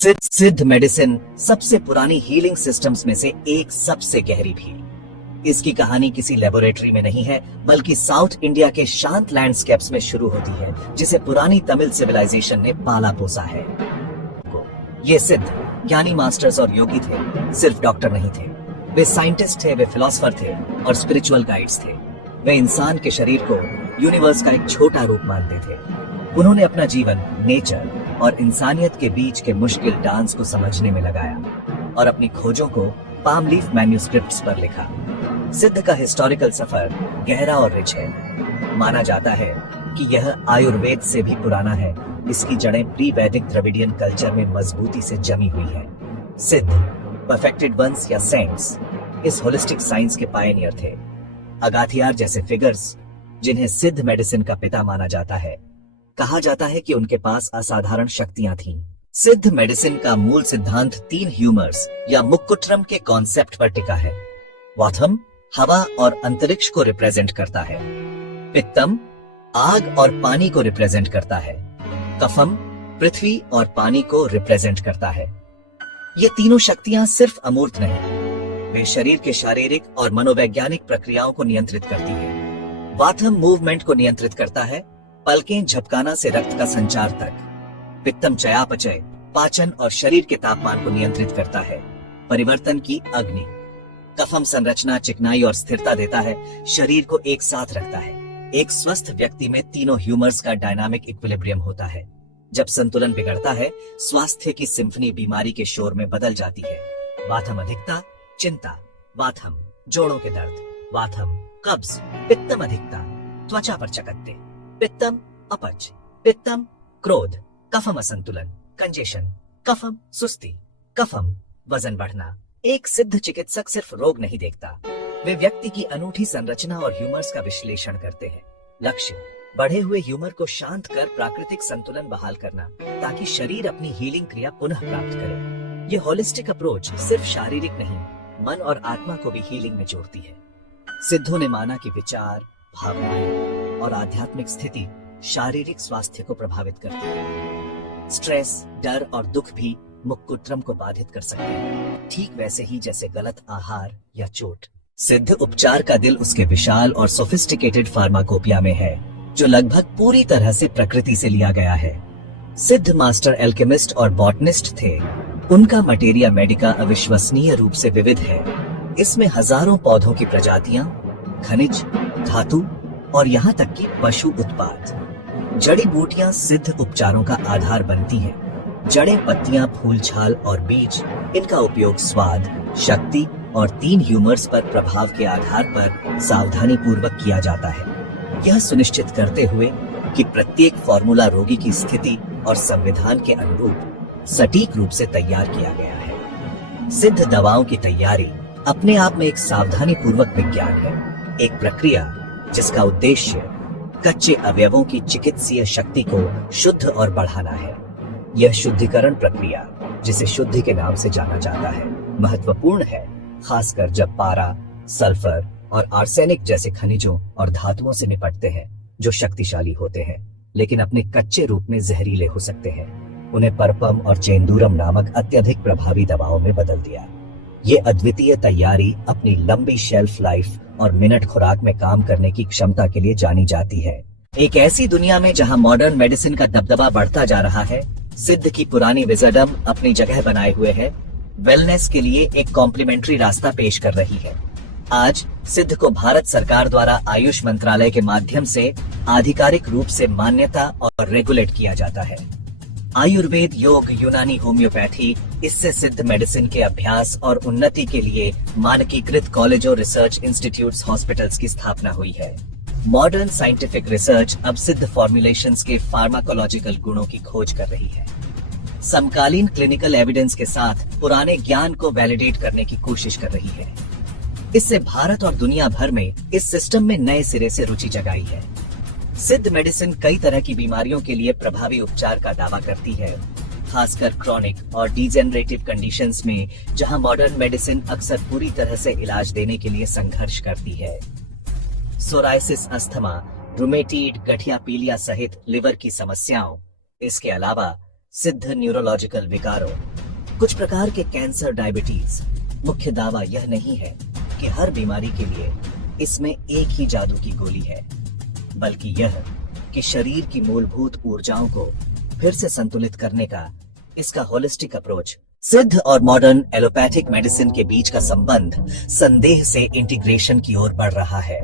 सिद्ध मेडिसिन सबसे पुरानी हीलिंग सिस्टम्स में से एक, सबसे गहरी भी। इसकी कहानी किसी लेबोरेटरी में नहीं है, बल्कि साउथ इंडिया के शांत लैंडस्केप्स में शुरू होती है, जिसे पुरानी तमिल सिविलाइजेशन ने पाला पोसा है। ये सिद्ध ज्ञानी मास्टर्स और योगी थे, सिर्फ डॉक्टर नहीं थे। वे साइंटिस्ट थे, वे फिलोसफर थे और स्पिरिचुअल गाइड्स थे। वे इंसान के शरीर को यूनिवर्स का एक छोटा रूप मानते थे। उन्होंने अपना जीवन नेचर और इंसानियत के बीच के मुश्किल डांस को समझने में लगाया और अपनी खोजों को पाम लीफ मैन्युस्क्रिप्ट्स पर लिखा। सिद्ध का हिस्टोरिकल सफर गहरा और रिच है। माना जाता है कि यह आयुर्वेद से भी पुराना है। इसकी जड़ें प्री वैदिक द्रविडियन कल्चर में मजबूती से जमी हुई है। सिद्ध, परफेक्टेड वंस या सेंट्स, इस होलिस्टिक साइंस के पायनियर थे। अगाथियार जैसे फिगर्स, जिन्हें सिद्ध मेडिसिन का पिता माना जाता है, कहा जाता है कि उनके पास असाधारण शक्तियां थीं। सिद्ध मेडिसिन का मूल सिद्धांत 3 ह्यूमर्स या मुक्कुट्रम के कॉन्सेप्ट पर टिका है। वाथम हवा और अंतरिक्ष को रिप्रेजेंट करता है। पित्तम आग और पानी को रिप्रेजेंट करता है। कफम पृथ्वी और पानी को रिप्रेजेंट करता है। ये तीनों शक्तियां सिर्फ अमूर्त नहीं, वे शरीर के शारीरिक और मनोवैज्ञानिक प्रक्रियाओं को नियंत्रित करती है। वाथम मूवमेंट को नियंत्रित करता है, पलकें झपकाना से रक्त का संचार तक। पित्तम चयापचय, पाचन और शरीर के तापमान को नियंत्रित करता है, परिवर्तन की अग्नि। कफम संरचना, चिकनाई और स्थिरता देता है, शरीर को एक साथ रखता है। एक स्वस्थ व्यक्ति में तीनों ह्यूमर्स का डायनामिक इक्विलिब्रियम होता है। जब संतुलन बिगड़ता है, स्वास्थ्य की सिम्फनी बीमारी के शोर में बदल जाती है। वाथम अधिकता, चिंता। वाथम जोड़ों के दर्द। वाथम कब्ज। पित्तम अधिकता, त्वचा पर चकत्ते। पित्तम अपच। पित्तम क्रोध। कफम असंतुलन, कंजेशन। कफम सुस्ती। कफम वजन बढ़ना। एक सिद्ध चिकित्सक सिर्फ रोग नहीं देखता, वे व्यक्ति की अनूठी संरचना और ह्यूमर्स का विश्लेषण करते हैं। लक्ष्य बढ़े हुए ह्यूमर को शांत कर प्राकृतिक संतुलन बहाल करना, ताकि शरीर अपनी हीलिंग क्रिया पुनः प्राप्त करे। ये होलिस्टिक अप्रोच सिर्फ शारीरिक नहीं, मन और आत्मा को भी हीलिंग में जोड़ती है। सिद्धों ने माना कि विचार, भावनाएं और आध्यात्मिक स्थिति शारीरिक स्वास्थ्य को प्रभावित करती है। स्ट्रेस, डर और दुख भी मुक्कुट्रम को बाधित कर सकते हैं, ठीक वैसे ही जैसे गलत आहार या चोट। सिद्ध उपचार का दिल उसके विशाल और सोफिस्टिकेटेड फार्माकोपिया में है, जो लगभग पूरी तरह से प्रकृति से लिया गया है। सिद्ध मास्टर एल्केमिस्ट और बॉटनिस्ट थे। उनका मटेरिया मेडिका अविश्वसनीय रूप से विविध है। इसमें हजारों पौधों की प्रजातियां, खनिज, धातु और यहाँ तक कि पशु उत्पाद। जड़ी बूटियां सिद्ध उपचारों का आधार बनती हैं। जड़ें, पत्तियां, फूल, छाल और बीज, इनका उपयोग स्वाद, शक्ति और 3 ह्यूमर्स पर प्रभाव के आधार पर सावधानी पूर्वक किया जाता है, यह सुनिश्चित करते हुए कि प्रत्येक फॉर्मूला रोगी की स्थिति और संविधान के अनुरूप सटीक रूप से तैयार किया गया है। सिद्ध दवाओं की तैयारी अपने आप में एक सावधानी पूर्वक विज्ञान है, एक प्रक्रिया जिसका उद्देश्य कच्चे अवयवों की चिकित्सीय शक्ति को शुद्ध और बढ़ाना है। यह शुद्धिकरण प्रक्रिया, जिसे शुद्धि के नाम से जाना जाता है, महत्वपूर्ण है, खासकर जब पारा, सल्फर और आर्सेनिक जैसे खनिजों और धातुओं से निपटते हैं, जो शक्तिशाली होते हैं लेकिन अपने कच्चे रूप में जहरीले हो सकते हैं। उन्हें परपम और चेंदूरम नामक अत्यधिक प्रभावी दवाओं में बदल दिया। ये अद्वितीय तैयारी अपनी लंबी शेल्फ लाइफ और मिनट खुराक में काम करने की क्षमता के लिए जानी जाती है। एक ऐसी दुनिया में जहां मॉडर्न मेडिसिन का दबदबा बढ़ता जा रहा है, सिद्ध की पुरानी विजडम अपनी जगह बनाए हुए है, वेलनेस के लिए एक कॉम्प्लीमेंट्री रास्ता पेश कर रही है। आज सिद्ध को भारत सरकार द्वारा आयुष मंत्रालय के माध्यम से आधिकारिक रूप से मान्यता और रेगुलेट किया जाता है। आयुर्वेद, योग, यूनानी, होम्योपैथी, इससे सिद्ध मेडिसिन के अभ्यास और उन्नति के लिए मानकीकृत कॉलेजों, रिसर्च इंस्टीट्यूट्स, हॉस्पिटल्स की स्थापना हुई है। मॉडर्न साइंटिफिक रिसर्च अब सिद्ध फॉर्मुलेशंस के फार्माकोलॉजिकल गुणों की खोज कर रही है। समकालीन क्लिनिकल एविडेंस के साथ पुराने ज्ञान को वैलिडेट करने की कोशिश कर रही है। इससे भारत और दुनिया भर में इस सिस्टम में नए सिरे से रुचि जगाई है। सिद्ध मेडिसिन कई तरह की बीमारियों के लिए प्रभावी उपचार का दावा करती है, खासकर क्रॉनिक और डिजेनरेटिव कंडीशंस में, जहां मॉडर्न मेडिसिन अक्सर पूरी तरह से इलाज देने के लिए संघर्ष करती है। सोराइसिस, अस्थमा, रूमेटिड, गठिया पीलिया सहित लिवर की समस्याओं। इसके अलावा सिद्ध न्यूरोलॉजिकल विकारों, कुछ प्रकार के कैंसर, डायबिटीज। मुख्य दावा यह नहीं है कि हर बीमारी के लिए इसमें एक ही जादू की गोली है, बल्कि यह कि शरीर की मूलभूत ऊर्जाओं को फिर से संतुलित करने का इसका होलिस्टिक अप्रोच। सिद्ध और मॉडर्न एलोपैथिक मेडिसिन के बीच का संबंध संदेह से इंटीग्रेशन की ओर बढ़ रहा है।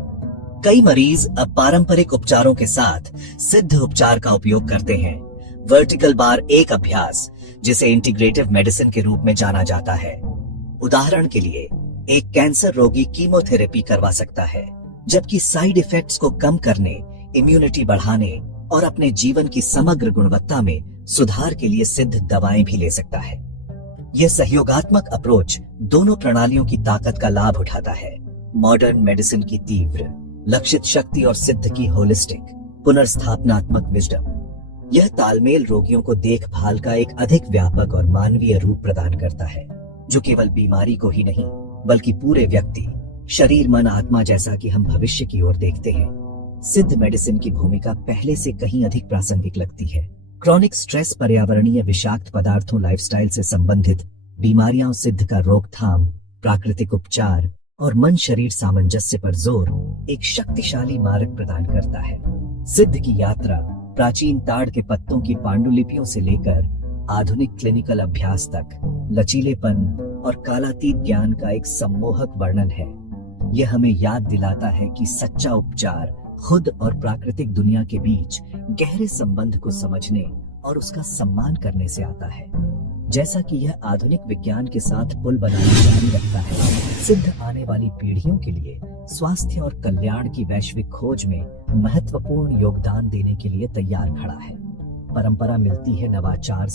कई मरीज अब पारंपरिक उपचारों के साथ सिद्ध उपचार का उपयोग करते हैं। वर्टिकल बार एक अभ्यास जिसे इंटीग्रेटिव मेडिसिन के रूप में जाना जाता है। उदाहरण के लिए एक कैंसर रोगी कीमोथेरेपी करवा सकता है, जबकि साइड इफेक्ट्स को कम करने, इम्यूनिटी बढ़ाने और अपने जीवन की समग्र गुणवत्ता में सुधार के लिए सिद्ध दवाएं भी ले सकता है। यह सहयोगात्मक अप्रोच दोनों प्रणालियों की ताकत का लाभ उठाता है। मॉडर्न मेडिसिन की तीव्र लक्षित शक्ति और सिद्ध की होलिस्टिक पुनर्स्थापनात्मक विजडम। यह तालमेल रोगियों को देखभाल का एक अधिक व्यापक और मानवीय रूप प्रदान करता है, जो केवल बीमारी को ही नहीं बल्कि पूरे व्यक्ति, शरीर, मन, आत्मा जैसा कि हम भविष्य की ओर देखते हैं। सिद्ध मेडिसिन की भूमिका पहले से कहीं अधिक प्रासंगिक लगती है। क्रॉनिक स्ट्रेस, पर्यावरणीय विषाक्त पदार्थों, लाइफस्टाइल से संबंधित बीमारियां, सिद्ध का रोकथाम, प्राकृतिक उपचार और मन शरीर सामंजस्य पर जोर एक शक्तिशाली मार्ग प्रदान करता है। सिद्ध की यात्रा प्राचीन ताड़ के पत्तों की पांडुलिपियों से लेकर आधुनिक क्लिनिकल अभ्यास तक लचीलेपन और कालातीत ज्ञान का एक सम्मोहक वर्णन है। यह हमें याद दिलाता है कि सच्चा उपचार खुद और प्राकृतिक दुनिया के बीच गहरे संबंध को समझने और उसका सम्मान करने से आता है। जैसा कि यह आधुनिक विज्ञान के साथ पुल बनाना जारी रखता है, सिद्ध आने वाली पीढ़ियों के लिए स्वास्थ्य और कल्याण की वैश्विक खोज में महत्वपूर्ण योगदान देने के लिए तैयार खड़ा है। परंपरा मिलती है नवाचार